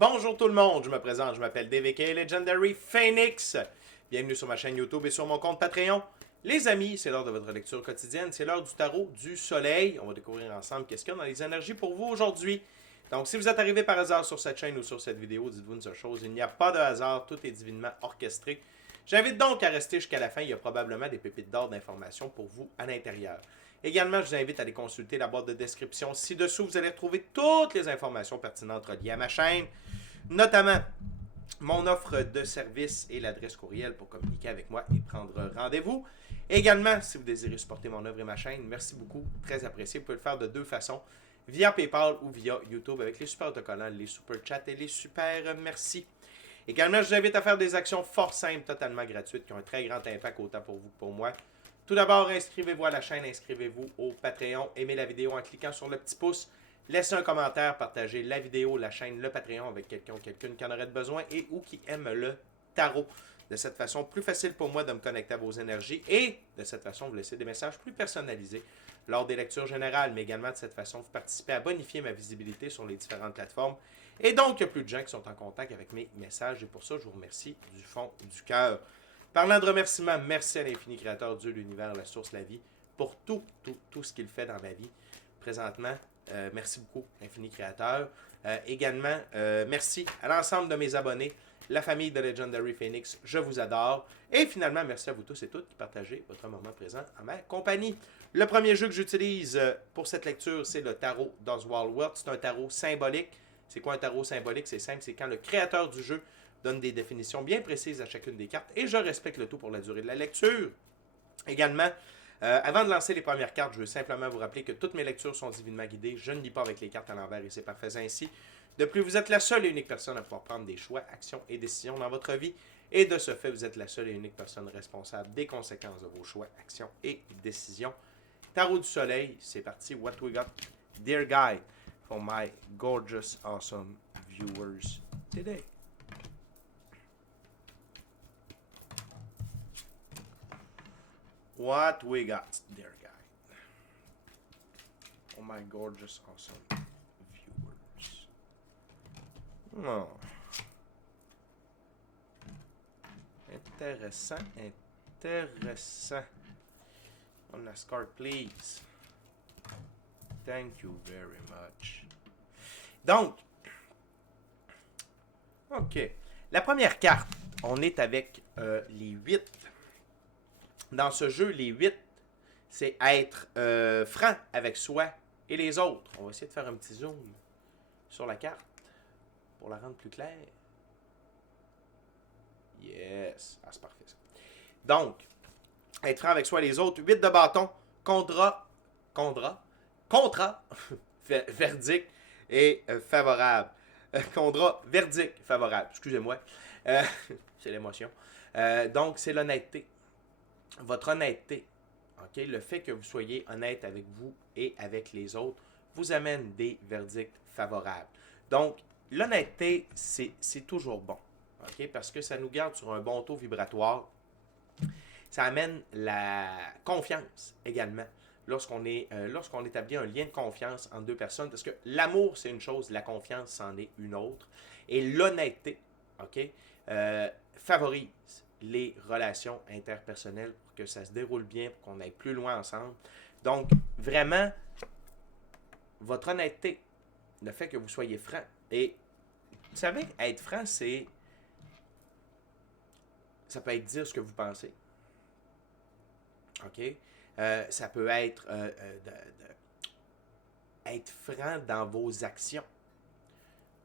Bonjour tout le monde, je me présente, je m'appelle DVK Legendary Phoenix. Bienvenue sur ma chaîne YouTube et sur mon compte Patreon. Les amis, c'est l'heure de votre lecture quotidienne, c'est l'heure du tarot du soleil. On va découvrir ensemble qu'est-ce qu'il y a dans les énergies pour vous aujourd'hui. Donc si vous êtes arrivé par hasard sur cette chaîne ou sur cette vidéo, dites-vous une seule chose, il n'y a pas de hasard, tout est divinement orchestré. J'invite donc à rester jusqu'à la fin, il y a probablement des pépites d'or d'informations pour vous à l'intérieur. Également, je vous invite à aller consulter la boîte de description ci-dessous. Vous allez retrouver toutes les informations pertinentes reliées à ma chaîne, notamment mon offre de service et l'adresse courriel pour communiquer avec moi et prendre rendez-vous. Également, si vous désirez supporter mon œuvre et ma chaîne, merci beaucoup, très apprécié. Vous pouvez le faire de deux façons, via PayPal ou via YouTube avec les super autocollants, les super chats et les super merci. Également, je vous invite à faire des actions fort simples, totalement gratuites, qui ont un très grand impact autant pour vous que pour moi. Tout d'abord, inscrivez-vous à la chaîne, inscrivez-vous au Patreon, aimez la vidéo en cliquant sur le petit pouce, laissez un commentaire, partagez la vidéo, la chaîne, le Patreon avec quelqu'un ou quelqu'une qui en aurait besoin et ou qui aime le tarot. De cette façon, plus facile pour moi de me connecter à vos énergies et de cette façon, vous laissez des messages plus personnalisés lors des lectures générales, mais également de cette façon, vous participez à bonifier ma visibilité sur les différentes plateformes. Et donc, il y a plus de gens qui sont en contact avec mes messages et pour ça, je vous remercie du fond du cœur. Parlant de remerciements, merci à l'infini créateur, Dieu, l'univers, la source, la vie, pour tout ce qu'il fait dans ma vie présentement. Merci beaucoup, infini créateur. Également, merci à l'ensemble de mes abonnés, la famille de Legendary Phoenix, je vous adore. Et finalement, merci à vous tous et toutes qui partagez votre moment présent à ma compagnie. Le premier jeu que j'utilise pour cette lecture, c'est le tarot d'Oswald Wirth. C'est un tarot symbolique. C'est quoi un tarot symbolique? C'est simple, c'est quand le créateur du jeu donne des définitions bien précises à chacune des cartes et je respecte le tout pour la durée de la lecture. Également, avant de lancer les premières cartes, je veux simplement vous rappeler que toutes mes lectures sont divinement guidées. Je ne lis pas avec les cartes à l'envers et c'est parfait ainsi. De plus, vous êtes la seule et unique personne à pouvoir prendre des choix, actions et décisions dans votre vie. Et de ce fait, vous êtes la seule et unique personne responsable des conséquences de vos choix, actions et décisions. Tarot du soleil, c'est parti. What we got, dear guide, for my gorgeous, awesome viewers today. What we got, dear guide. Oh my gorgeous, awesome viewers. Oh. Intéressant, intéressant. On a card, please. Thank you very much. Donc, ok. La première carte, on est avec les 8. Dans ce jeu, les 8, c'est être franc avec soi et les autres. On va essayer de faire un petit zoom sur la carte pour la rendre plus claire. Yes. Ah, c'est parfait ça. Donc, être franc avec soi et les autres. 8 de bâton, contrat, verdict et favorable. Contrat, verdict, favorable. Excusez-moi. C'est l'émotion. Donc, c'est l'honnêteté. Votre honnêteté, okay? Le fait que vous soyez honnête avec vous et avec les autres, vous amène des verdicts favorables. Donc, l'honnêteté, c'est toujours bon, okay? Parce que ça nous garde sur un bon taux vibratoire. Ça amène la confiance également. Lorsqu'on établit un lien de confiance entre deux personnes, parce que l'amour, c'est une chose, la confiance, c'en est une autre. Et l'honnêteté, okay, favorise les relations interpersonnelles pour que ça se déroule bien, pour qu'on aille plus loin ensemble. Donc, vraiment, votre honnêteté, le fait que vous soyez franc. Et, vous savez, être franc, c'est... Ça peut être dire ce que vous pensez. OK? Ça peut être être franc dans vos actions.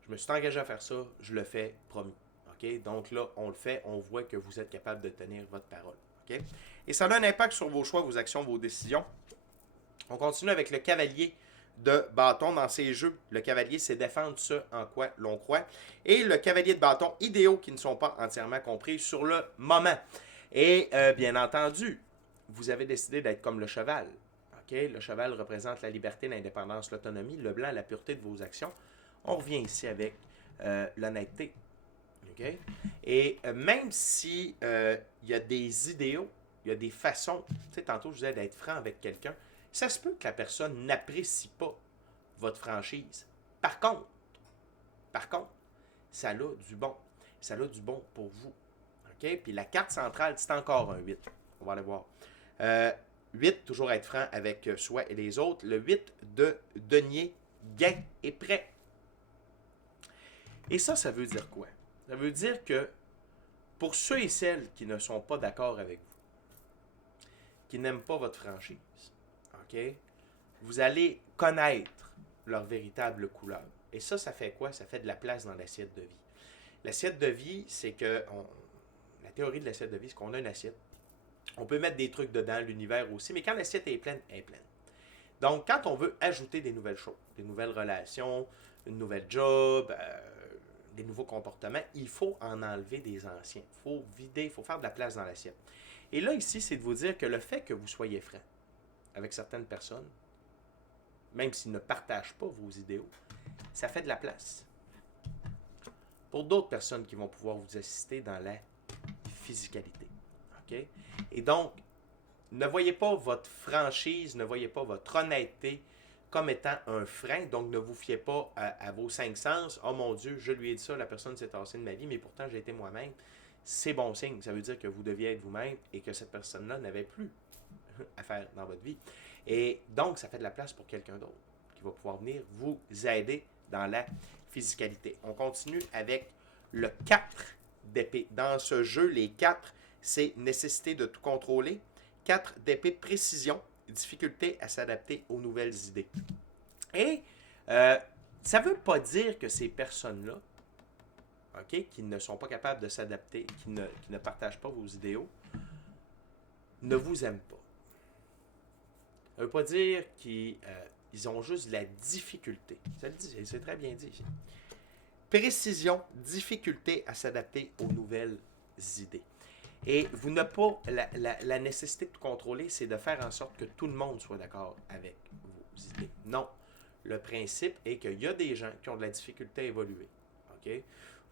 Je me suis engagé à faire ça, je le fais, promis. Okay? Donc là, on le fait, on voit que vous êtes capable de tenir votre parole. Okay? Et ça a un impact sur vos choix, vos actions, vos décisions. On continue avec le cavalier de bâton dans ces jeux. Le cavalier, c'est défendre ce en quoi l'on croit. Et le cavalier de bâton, idéaux qui ne sont pas entièrement compris sur le moment. Et bien entendu, vous avez décidé d'être comme le cheval. Okay? Le cheval représente la liberté, l'indépendance, l'autonomie. Le blanc, la pureté de vos actions. On revient ici avec l'honnêteté. Okay? Et même si y a des idéaux, il y a des façons, tu sais, tantôt je disais d'être franc avec quelqu'un, ça se peut que la personne n'apprécie pas votre franchise. Par contre, ça a du bon. Ça a du bon pour vous. OK? Puis la carte centrale, c'est encore un 8. On va aller voir. 8, toujours être franc avec soi et les autres. Le 8 de denier, gain et prêt. Et ça veut dire quoi? Ça veut dire que pour ceux et celles qui ne sont pas d'accord avec vous, qui n'aiment pas votre franchise, OK? Vous allez connaître leur véritable couleur. Et ça fait quoi? Ça fait de la place dans l'assiette de vie. L'assiette de vie, c'est que... la théorie de l'assiette de vie, c'est qu'on a une assiette. On peut mettre des trucs dedans, l'univers aussi, mais quand l'assiette est pleine, elle est pleine. Donc, quand on veut ajouter des nouvelles choses, des nouvelles relations, une nouvelle job, des nouveaux comportements, il faut en enlever des anciens. Il faut vider, il faut faire de la place dans l'assiette. Et là, ici, c'est de vous dire que le fait que vous soyez franc avec certaines personnes, même s'ils ne partagent pas vos idéaux, ça fait de la place pour d'autres personnes qui vont pouvoir vous assister dans la physicalité. OK? Et donc, ne voyez pas votre franchise, ne voyez pas votre honnêteté comme étant un frein. Donc, ne vous fiez pas à vos 5 sens. Oh mon Dieu, je lui ai dit ça, la personne s'est tassée de ma vie, mais pourtant j'ai été moi-même. C'est bon signe. Ça veut dire que vous deviez être vous-même et que cette personne-là n'avait plus à faire dans votre vie. Et donc, ça fait de la place pour quelqu'un d'autre qui va pouvoir venir vous aider dans la physicalité. On continue avec le 4 d'épée. Dans ce jeu, les 4, c'est nécessité de tout contrôler. 4 d'épée, précision, difficulté à s'adapter aux nouvelles idées. Et ça ne veut pas dire que ces personnes-là, OK, qui ne sont pas capables de s'adapter, qui ne partagent pas vos idéaux, ne vous aiment pas. Ça ne veut pas dire qu'ils ont juste de la difficulté. Ça le dit, c'est très bien dit ici. Précision, difficulté à s'adapter aux nouvelles idées. Et vous n'avez pas la nécessité de tout contrôler, c'est de faire en sorte que tout le monde soit d'accord avec vos idées. Non. Le principe est qu'il y a des gens qui ont de la difficulté à évoluer. OK?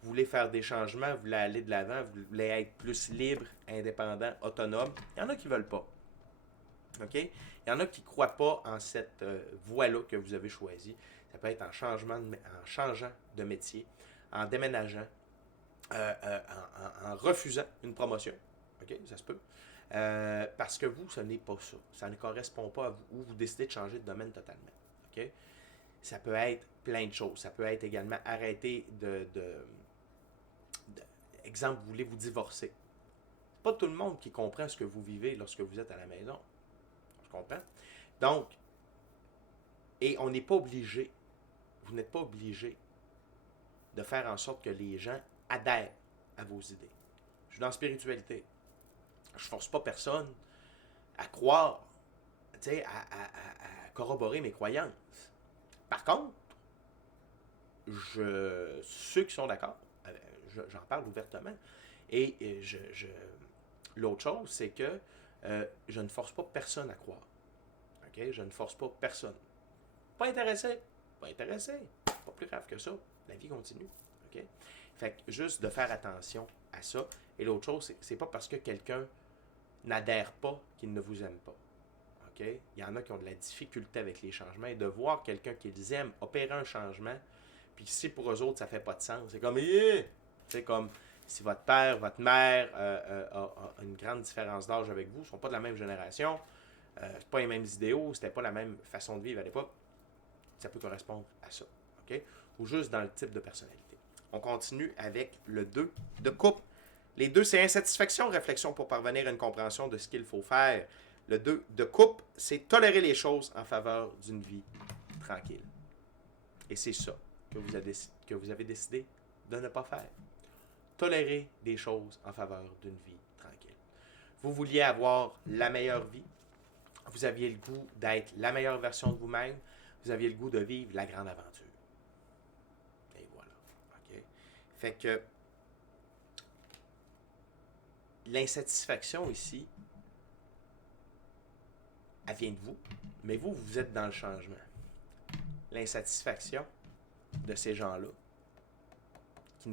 Vous voulez faire des changements, vous voulez aller de l'avant, vous voulez être plus libre, indépendant, autonome. Il y en a qui ne veulent pas. OK? Il y en a qui ne croient pas en cette voie-là que vous avez choisie. Ça peut être en changeant de métier, en déménageant, en refusant une promotion. OK? Ça se peut. Parce que vous, ce n'est pas ça. Ça ne correspond pas à vous ou vous décidez de changer de domaine totalement. OK? Ça peut être plein de choses. Ça peut être également arrêter exemple, vous voulez vous divorcer. Pas tout le monde qui comprend ce que vous vivez lorsque vous êtes à la maison. Je comprends? Donc, et on n'est pas obligé, vous n'êtes pas obligé de faire en sorte que les gens adhèrent à vos idées. Je suis dans la spiritualité. Je ne force pas personne à croire, à corroborer mes croyances. Par contre, ceux qui sont d'accord, j'en parle ouvertement. Et l'autre chose, c'est que je ne force pas personne à croire. OK? Je ne force pas personne. Pas intéressé. Pas intéressé. Pas plus grave que ça. La vie continue. OK? Fait que juste de faire attention à ça. Et l'autre chose, c'est pas parce que quelqu'un n'adhère pas qu'il ne vous aime pas. OK? Il y en a qui ont de la difficulté avec les changements. Et de voir quelqu'un qu'ils aiment opérer un changement, puis si pour eux autres, ça fait pas de sens. C'est comme, c'est comme si votre père, votre mère a une grande différence d'âge avec vous, ils ne sont pas de la même génération, c'est pas les mêmes idéaux, c'était pas la même façon de vivre à l'époque, ça peut correspondre à ça. OK? Ou juste dans le type de personnalité. On continue avec le 2 de couple. Les 2, c'est insatisfaction, réflexion pour parvenir à une compréhension de ce qu'il faut faire. Le 2 de couple, c'est tolérer les choses en faveur d'une vie tranquille. Et c'est ça que vous avez décidé de ne pas faire. Tolérer des choses en faveur d'une vie tranquille. Vous vouliez avoir la meilleure vie. Vous aviez le goût d'être la meilleure version de vous-même. Vous aviez le goût de vivre la grande aventure. Et voilà. OK? Fait que l'insatisfaction ici, elle vient de vous, mais vous êtes dans le changement. L'insatisfaction de ces gens-là qui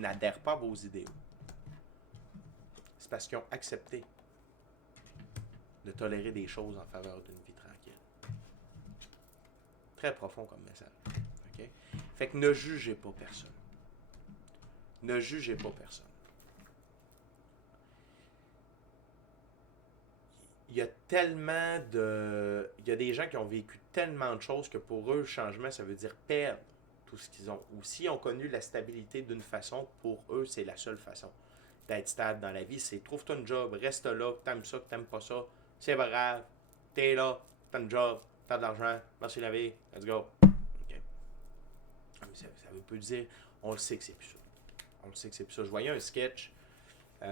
n'adhèrent pas à vos idéaux, c'est parce qu'ils ont accepté de tolérer des choses en faveur d'une vie tranquille. Très profond comme message. Okay? Fait que ne jugez pas personne. Ne jugez pas personne. Il y a tellement de... Il y a des gens qui ont vécu tellement de choses que pour eux, le changement, ça veut dire perdre tout ce qu'ils ont. Ou s'ils ont connu la stabilité d'une façon, pour eux, c'est la seule façon d'être stable dans la vie. C'est trouve-toi un job, reste là, que t'aimes ça, que t'aimes pas ça. C'est pas grave. T'es là, t'as un job, t'as de l'argent, merci la vie, let's go. Okay. Ça veut pas dire, on le sait que c'est plus ça. On le sait que c'est plus ça. Je voyais un sketch. C'est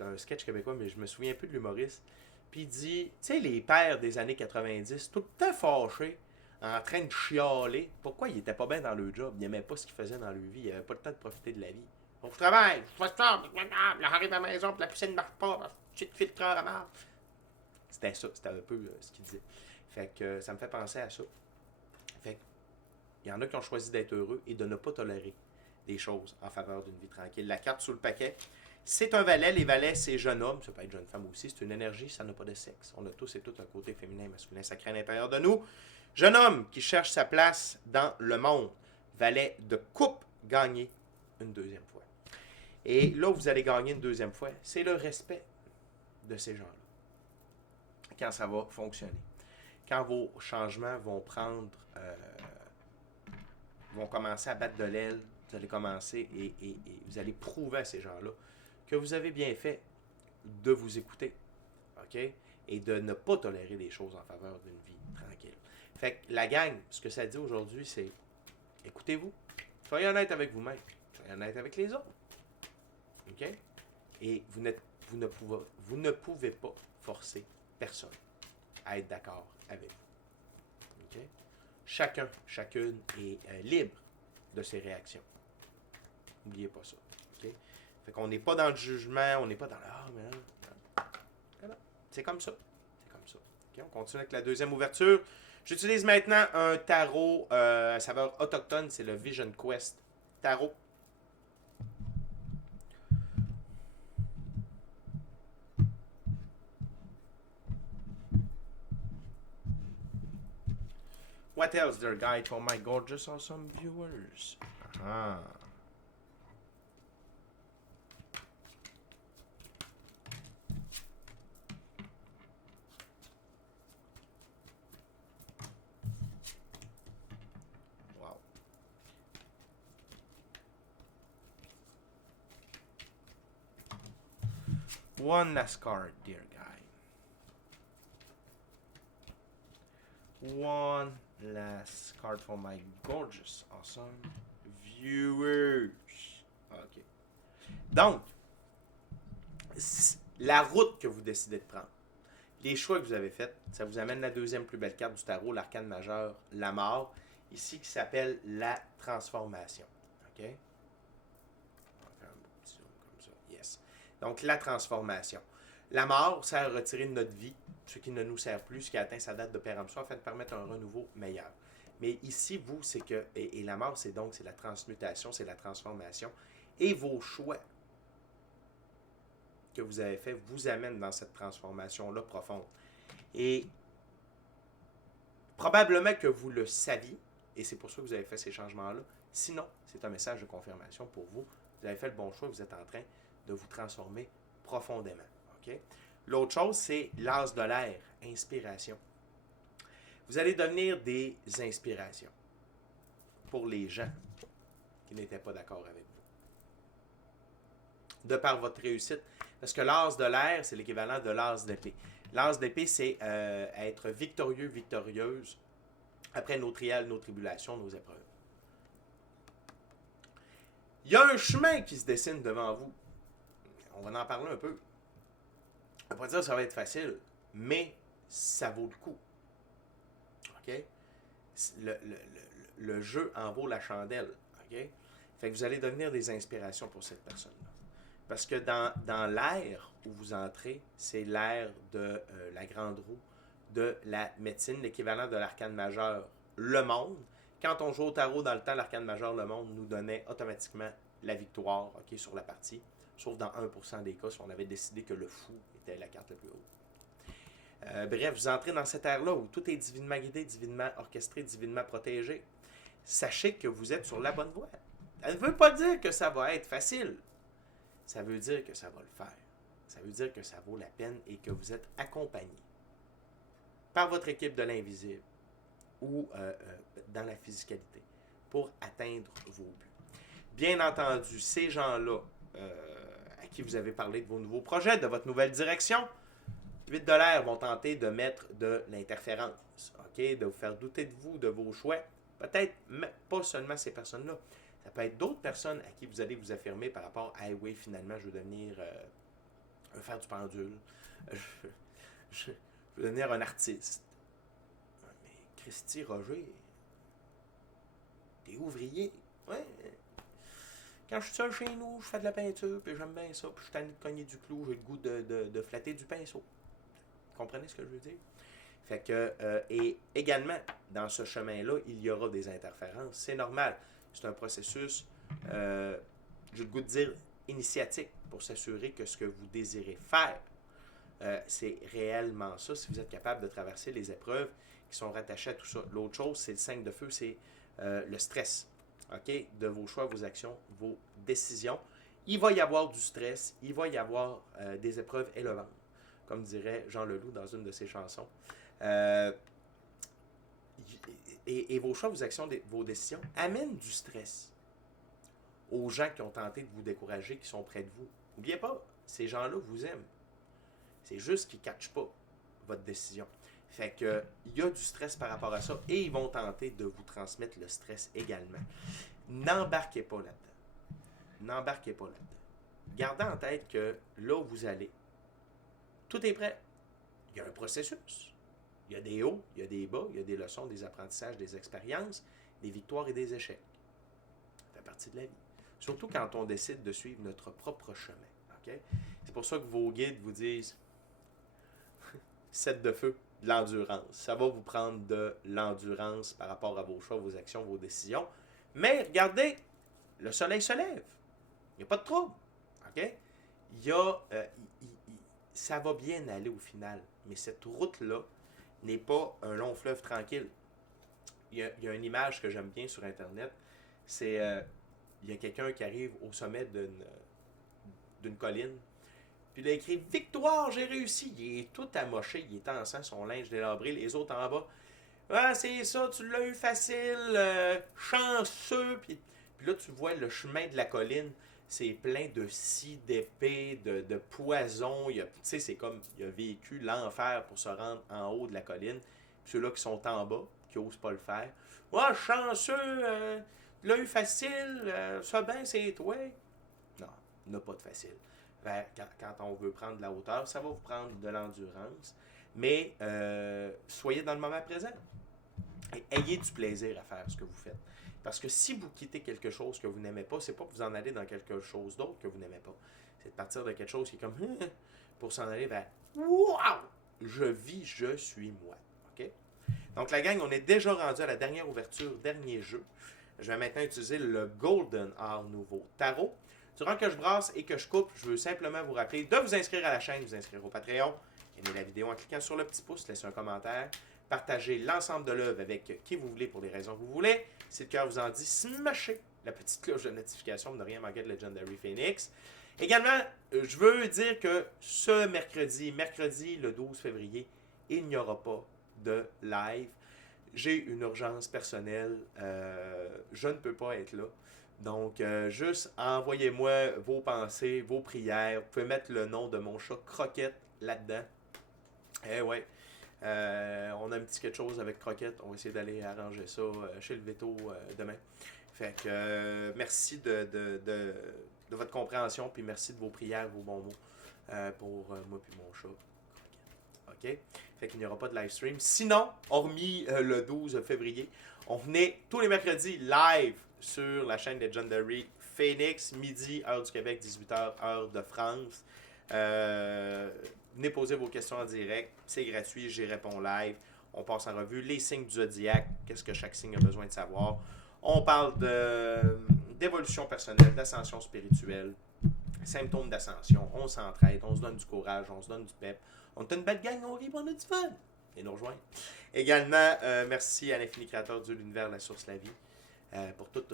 un sketch québécois, mais je me souviens plus de l'humoriste. Puis il dit, tu sais, les pères des années 90, tout le temps fâchés, en train de chialer. Pourquoi ils étaient pas bien dans leur job? Ils n'aimaient pas ce qu'ils faisaient dans leur vie. Ils n'avaient pas le temps de profiter de la vie. On travaille, je fais ça, là, j'arrive à la maison, puis la piscine ne marche pas, je suis de filtreur à marre. C'était ça, c'était un peu ce qu'il disait. Fait que ça me fait penser à ça. Fait que, il y en a qui ont choisi d'être heureux et de ne pas tolérer des choses en faveur d'une vie tranquille. La carte sous le paquet, c'est un valet. Les valets, c'est jeune homme, ça peut être jeune femme aussi. C'est une énergie, ça n'a pas de sexe. On a tous et toutes un côté féminin et masculin sacré à l'intérieur de nous. Jeune homme qui cherche sa place dans le monde. Valet de coupe, gagné une deuxième fois. Et là où vous allez gagner une deuxième fois, c'est le respect de ces gens-là. Quand ça va fonctionner. Quand vos changements vont prendre... vont commencer à battre de l'aile, vous allez commencer et vous allez prouver à ces gens-là que vous avez bien fait de vous écouter, OK? Et de ne pas tolérer des choses en faveur d'une vie tranquille. Fait que la gang, ce que ça dit aujourd'hui, c'est écoutez-vous, soyez honnête avec vous-même, soyez honnête avec les autres, OK? Et vous ne pouvez pas forcer personne à être d'accord avec vous, OK? Chacune est libre de ses réactions. N'oubliez pas ça. OK? Fait qu'on n'est pas dans le jugement, on n'est pas dans le ah, mais non. C'est comme ça. C'est comme ça. OK? On continue avec la deuxième ouverture. J'utilise maintenant un tarot à saveur autochtone, c'est le Vision Quest tarot. What else, dear guide, for my gorgeous, awesome viewers? Ah. Wow. One last card, dear guide. One last card for my gorgeous, awesome viewers. OK. Donc, la route que vous décidez de prendre, les choix que vous avez faits, ça vous amène la deuxième plus belle carte du tarot, l'arcane majeur, la mort, ici qui s'appelle la transformation. OK? On va faire un beau petit zoom comme ça. Yes. Donc, la transformation. La mort sert à retirer de notre vie ce qui ne nous sert plus, ce qui a atteint sa date de péremption, afin de permettre un renouveau meilleur. Mais ici, vous, c'est que, et la mort, c'est donc, c'est la transmutation, c'est la transformation, et vos choix que vous avez fait vous amènent dans cette transformation-là profonde. Et probablement que vous le saviez, et c'est pour ça que vous avez fait ces changements-là. Sinon, c'est un message de confirmation pour vous. Vous avez fait le bon choix, vous êtes en train de vous transformer profondément. Okay? L'autre chose, c'est l'as de l'air, inspiration. Vous allez devenir des inspirations pour les gens qui n'étaient pas d'accord avec vous. De par votre réussite, parce que l'as de l'air, c'est l'équivalent de l'as d'épée. L'as d'épée, c'est être victorieux, victorieuse après nos trials, nos tribulations, nos épreuves. Il y a un chemin qui se dessine devant vous. On va en parler un peu. On va pas dire que ça va être facile, mais ça vaut le coup. OK? Le jeu en vaut la chandelle. OK? Fait que vous allez devenir des inspirations pour cette personne-là. Parce que dans l'ère où vous entrez, c'est l'ère de la grande roue, de la médecine, l'équivalent de l'arcane majeur, le monde. Quand on joue au tarot dans le temps, l'arcane majeur, le monde, nous donnait automatiquement la victoire, OK, sur la partie, sauf dans 1% des cas si on avait décidé que le fou était la carte la plus haute. Bref, vous entrez dans cette ère-là où tout est divinement guidé, divinement orchestré, divinement protégé. Sachez que vous êtes sur la bonne voie. Ça ne veut pas dire que ça va être facile. Ça veut dire que ça va le faire. Ça veut dire que ça vaut la peine et que vous êtes accompagné par votre équipe de l'invisible ou dans la physicalité pour atteindre vos buts. Bien entendu, ces gens-là à qui vous avez parlé de vos nouveaux projets, de votre nouvelle direction, vite de l'air vont tenter de mettre de l'interférence, ok, de vous faire douter de vous, de vos choix. Peut-être pas seulement ces personnes-là. Ça peut être d'autres personnes à qui vous allez vous affirmer par rapport à oui, finalement, je veux devenir faire du pendule. Je veux devenir un artiste. Mais Christy Roger, t'es ouvrier. Ouais. Quand je suis seul chez nous, je fais de la peinture, puis j'aime bien ça, puis je suis tanné de cogner du clou, j'ai le goût de flatter du pinceau. Vous comprenez ce que je veux dire? Fait que, et également, dans ce chemin-là, il y aura des interférences. C'est normal. C'est un processus, j'ai le goût de dire, initiatique pour s'assurer que ce que vous désirez faire, c'est réellement ça, si vous êtes capable de traverser les épreuves qui sont rattachées à tout ça. L'autre chose, c'est le 5 de feu, c'est le stress, ok, de vos choix, vos actions, vos décisions. Il va y avoir du stress, il va y avoir des épreuves élevantes, comme dirait Jean Leloup dans une de ses chansons. Et vos choix, vos actions, vos décisions amènent du stress aux gens qui ont tenté de vous décourager, qui sont près de vous. N'oubliez pas, ces gens-là vous aiment. C'est juste qu'ils ne catchent pas votre décision. Fait que, il y a du stress par rapport à ça et ils vont tenter de vous transmettre le stress également. N'embarquez pas là-dedans. N'embarquez pas là-dedans. Gardez en tête que là où vous allez, tout est prêt. Il y a un processus. Il y a des hauts, il y a des bas, il y a des leçons, des apprentissages, des expériences, des victoires et des échecs. Ça fait partie de la vie. Surtout quand on décide de suivre notre propre chemin. Okay? C'est pour ça que vos guides vous disent 7 de feu, de l'endurance. Ça va vous prendre de l'endurance par rapport à vos choix, vos actions, vos décisions. Mais regardez, le soleil se lève. Il n'y a pas de trouble. Okay? Ça va bien aller au final. Mais cette route-là n'est pas un long fleuve tranquille. Il y a une image que j'aime bien sur Internet. C'est, il y a quelqu'un qui arrive au sommet d'une colline. Puis il a écrit « Victoire, j'ai réussi ». Il est tout amoché, il est en sang, son linge délabré. Les autres en bas « Ah, c'est ça, tu l'as eu facile, chanceux ». Puis là, tu vois le chemin de la colline. C'est plein de scies, d'épées, de poisons. Tu sais, c'est comme il a vécu l'enfer pour se rendre en haut de la colline. Puis ceux-là qui sont en bas, qui n'osent pas le faire. « Ah, chanceux, tu l'as eu facile, ça ben, c'est toi. » Non, il n'a pas de facile. Quand on veut prendre de la hauteur, ça va vous prendre de l'endurance. Mais soyez dans le moment présent. Et ayez du plaisir à faire ce que vous faites. Parce que si vous quittez quelque chose que vous n'aimez pas, c'est pas que vous en allez dans quelque chose d'autre que vous n'aimez pas. C'est de partir de quelque chose qui est comme pour s'en aller vers wow! Je vis, je suis moi. Okay? Donc la gang, on est déjà rendu à la dernière ouverture, dernier jeu. Je vais maintenant utiliser le Golden Art Nouveau Tarot. Durant que je brasse et que je coupe, je veux simplement vous rappeler de vous inscrire à la chaîne, vous inscrire au Patreon, aimer la vidéo en cliquant sur le petit pouce, laisser un commentaire, partager l'ensemble de l'œuvre avec qui vous voulez pour les raisons que vous voulez. Si le cœur vous en dit, smashez la petite cloche de notification pour ne rien manquer de Legendary Phoenix. Également, je veux dire que ce mercredi le 12 février, il n'y aura pas de live. J'ai une urgence personnelle, je ne peux pas être là. Donc, juste envoyez-moi vos pensées, vos prières. Vous pouvez mettre le nom de mon chat Croquette là-dedans. Eh ouais, on a un petit quelque chose avec Croquette. On va essayer d'aller arranger ça chez le veto demain. Fait que merci de votre compréhension, puis merci de vos prières, vos bons mots pour moi puis mon chat Croquette. OK? Fait qu'il n'y aura pas de live stream. Sinon, hormis le 12 février, on venait tous les mercredis live sur la chaîne Legendary Phoenix, midi, heure du Québec, 18h, heure de France. Venez poser vos questions en direct. C'est gratuit, j'y réponds live. On passe en revue les signes du zodiaque, qu'est-ce que chaque signe a besoin de savoir. On parle d'évolution personnelle, d'ascension spirituelle, symptômes d'ascension. On s'entraide, on se donne du courage, on se donne du pep. On est une belle gang, on rit, on a du fun. Et nous rejoindre. Également, merci à l'infini créateur, Dieu, l'univers, la source, la vie. pour tout.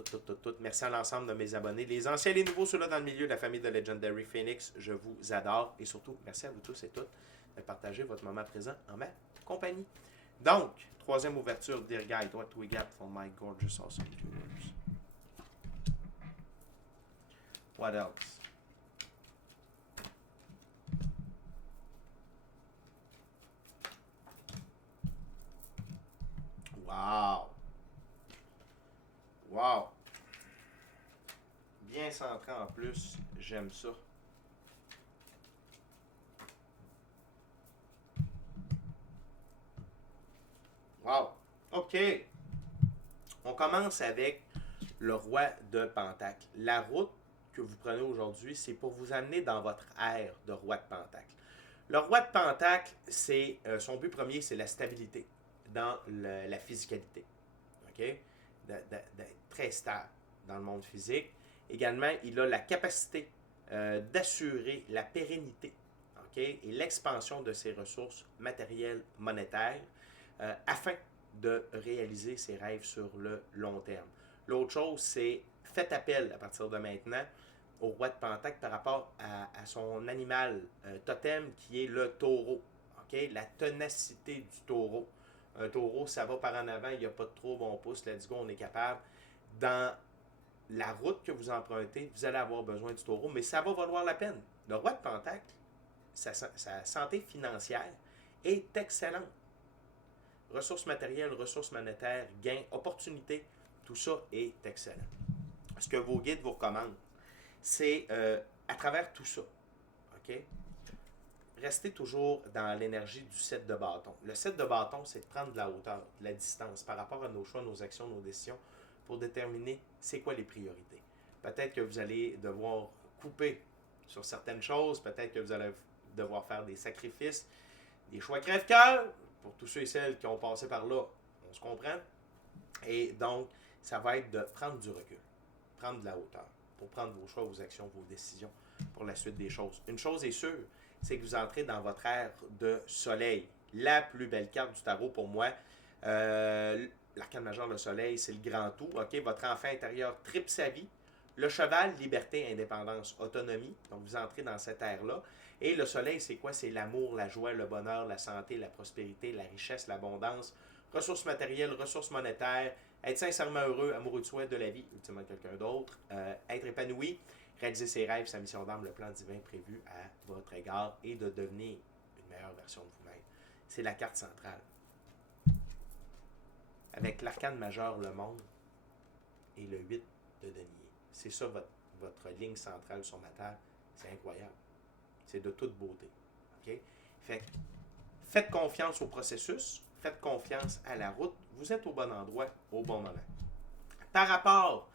Merci à l'ensemble de mes abonnés, les anciens et les nouveaux, ceux-là dans le milieu de la famille de Legendary Phoenix. Je vous adore et surtout, merci à vous tous et toutes de partager votre moment présent en ma compagnie. Donc, troisième ouverture, Dear Guide, what we got for my gorgeous awesome viewers? What else? Wow! Wow! Bien centré en plus, j'aime ça. Wow! OK. On commence avec le roi de Pentacle. La route que vous prenez aujourd'hui, c'est pour vous amener dans votre ère de roi de Pentacle. Le roi de Pentacle, c'est son but premier, c'est la stabilité dans la physicalité. OK? D'être très stable dans le monde physique. Également, il a la capacité d'assurer la pérennité, OK? Et l'expansion de ses ressources matérielles, monétaires, afin de réaliser ses rêves sur le long terme. L'autre chose, c'est faites appel à partir de maintenant au roi de Pentacle par rapport à son animal totem qui est le taureau. OK? La ténacité du taureau. Un taureau, ça va par en avant, il n'y a pas de trouble, on pousse, let's go, on est capable. Dans la route que vous empruntez, vous allez avoir besoin du taureau, mais ça va valoir la peine. Le roi de Pentacle, sa santé financière est excellente. Ressources matérielles, ressources monétaires, gains, opportunités, tout ça est excellent. Ce que vos guides vous recommandent, c'est à travers tout ça, OK? Restez toujours dans l'énergie du 7 de bâton. Le 7 de bâton, c'est de prendre de la hauteur, de la distance par rapport à nos choix, nos actions, nos décisions pour déterminer c'est quoi les priorités. Peut-être que vous allez devoir couper sur certaines choses, peut-être que vous allez devoir faire des sacrifices, des choix crève-cœur. Pour tous ceux et celles qui ont passé par là, on se comprend. Et donc, ça va être de prendre du recul, prendre de la hauteur pour prendre vos choix, vos actions, vos décisions pour la suite des choses. Une chose est sûre, c'est que vous entrez dans votre ère de soleil. La plus belle carte du tarot pour moi, l'arcane majeur, le soleil, c'est le grand tout. OK? Votre enfant intérieur tripe sa vie. Le cheval, liberté, indépendance, autonomie. Donc, vous entrez dans cette ère-là. Et le soleil, c'est quoi? C'est l'amour, la joie, le bonheur, la santé, la prospérité, la richesse, l'abondance, ressources matérielles, ressources monétaires, être sincèrement heureux, amoureux de soi, de la vie, ultimement de quelqu'un d'autre, être épanoui, réaliser ses rêves, sa mission d'âme, le plan divin prévu à votre égard et de devenir une meilleure version de vous-même. C'est la carte centrale. Avec l'arcane majeur, le monde, et le 8 de denier. C'est ça votre ligne centrale sur ma terre. C'est incroyable. C'est de toute beauté. OK? Fait que faites confiance au processus, faites confiance à la route. Vous êtes au bon endroit, au bon moment. Par rapport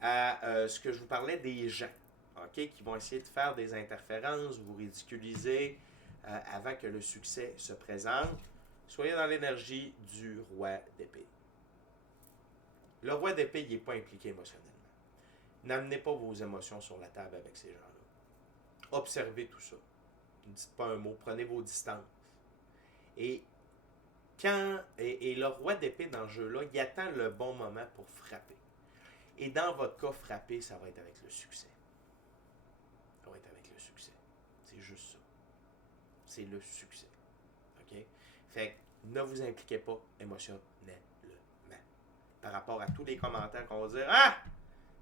à ce que je vous parlais des gens, OK, qui vont essayer de faire des interférences, vous ridiculiser avant que le succès se présente, soyez dans l'énergie du roi d'épée. Le roi d'épée, il n'est pas impliqué émotionnellement. N'amenez pas vos émotions sur la table avec ces gens-là. Observez tout ça. Ne dites pas un mot, prenez vos distances. Et le roi d'épée dans ce jeu-là, il attend le bon moment pour frapper. Et dans votre cas, frapper, ça va être avec le succès. Ça va être avec le succès. C'est juste ça. C'est le succès. OK? Fait que ne vous impliquez pas émotionnellement. Par rapport à tous les commentaires qu'on va dire. Ah!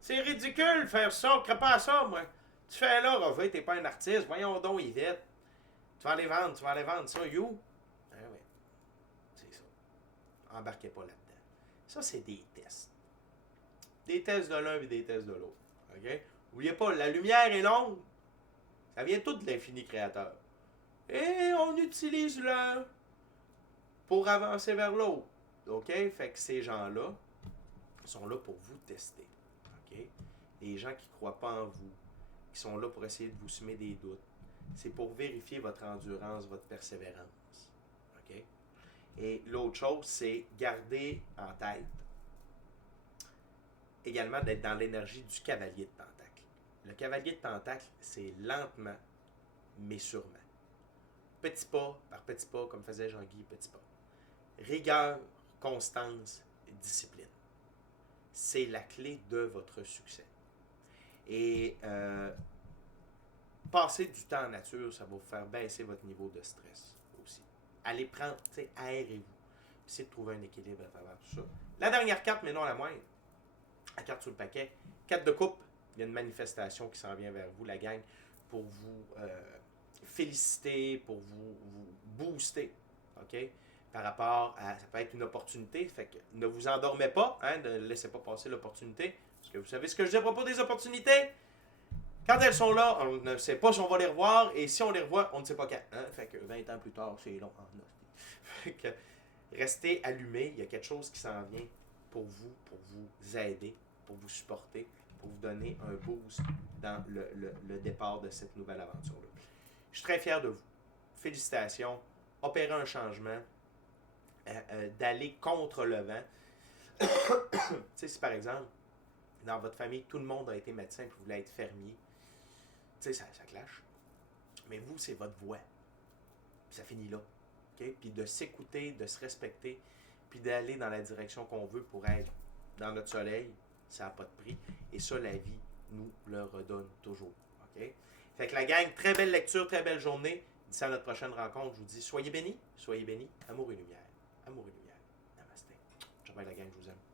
C'est ridicule faire ça, on ne crée pas à ça, moi. Tu fais là, Rové, t'es pas un artiste. Voyons donc, Yvette. Tu vas aller vendre ça, you. Ah oui. C'est ça. Embarquez pas là-dedans. Ça, c'est des tests. Des tests de l'un et des tests de l'autre. OK? N'oubliez pas, la lumière et l'ombre, ça vient tout de l'infini créateur. Et on utilise l'un pour avancer vers l'autre. OK? Fait que ces gens-là sont là pour vous tester. OK? Les gens qui ne croient pas en vous, qui sont là pour essayer de vous semer des doutes, c'est pour vérifier votre endurance, votre persévérance. OK? Et l'autre chose, c'est garder en tête également d'être dans l'énergie du cavalier de Pentacle. Le cavalier de Pentacle, c'est lentement, mais sûrement. Petit pas par petit pas, comme faisait Jean-Guy, petit pas. Rigueur, constance, discipline. c'est la clé de votre succès. Et passer du temps en nature, ça va vous faire baisser votre niveau de stress aussi. Allez prendre, aérez-vous. Essayez de trouver un équilibre à travers tout ça. La dernière carte, mais non la moindre, la carte sur le paquet, carte de coupe. Il y a une manifestation qui s'en vient vers vous, la gang, pour vous féliciter, pour vous booster, OK? Par rapport à, ça peut être une opportunité, fait que ne vous endormez pas, hein, ne laissez pas passer l'opportunité, parce que vous savez ce que je dis à propos des opportunités? Quand elles sont là, on ne sait pas si on va les revoir, et si on les revoit, on ne sait pas quand. Hein? Fait que 20 ans plus tard, c'est long. Fait que restez allumés, il y a quelque chose qui s'en vient pour vous aider, pour vous supporter, pour vous donner un boost dans le départ de cette nouvelle aventure-là. Je suis très fier de vous. Félicitations. Opérez un changement, d'aller contre le vent. Tu sais, si par exemple, dans votre famille, tout le monde a été médecin et vous voulez être fermier, tu sais, ça clash. Mais vous, c'est votre voix. Puis ça finit là. Okay? Puis de s'écouter, de se respecter, puis d'aller dans la direction qu'on veut pour être dans notre soleil, ça n'a pas de prix. Et ça, la vie nous le redonne toujours. Okay? Fait que la gang, très belle lecture, très belle journée. D'ici à notre prochaine rencontre, je vous dis soyez bénis, amour et lumière. Amour et lumière. Namasté. Ciao, bye la gang, je vous aime.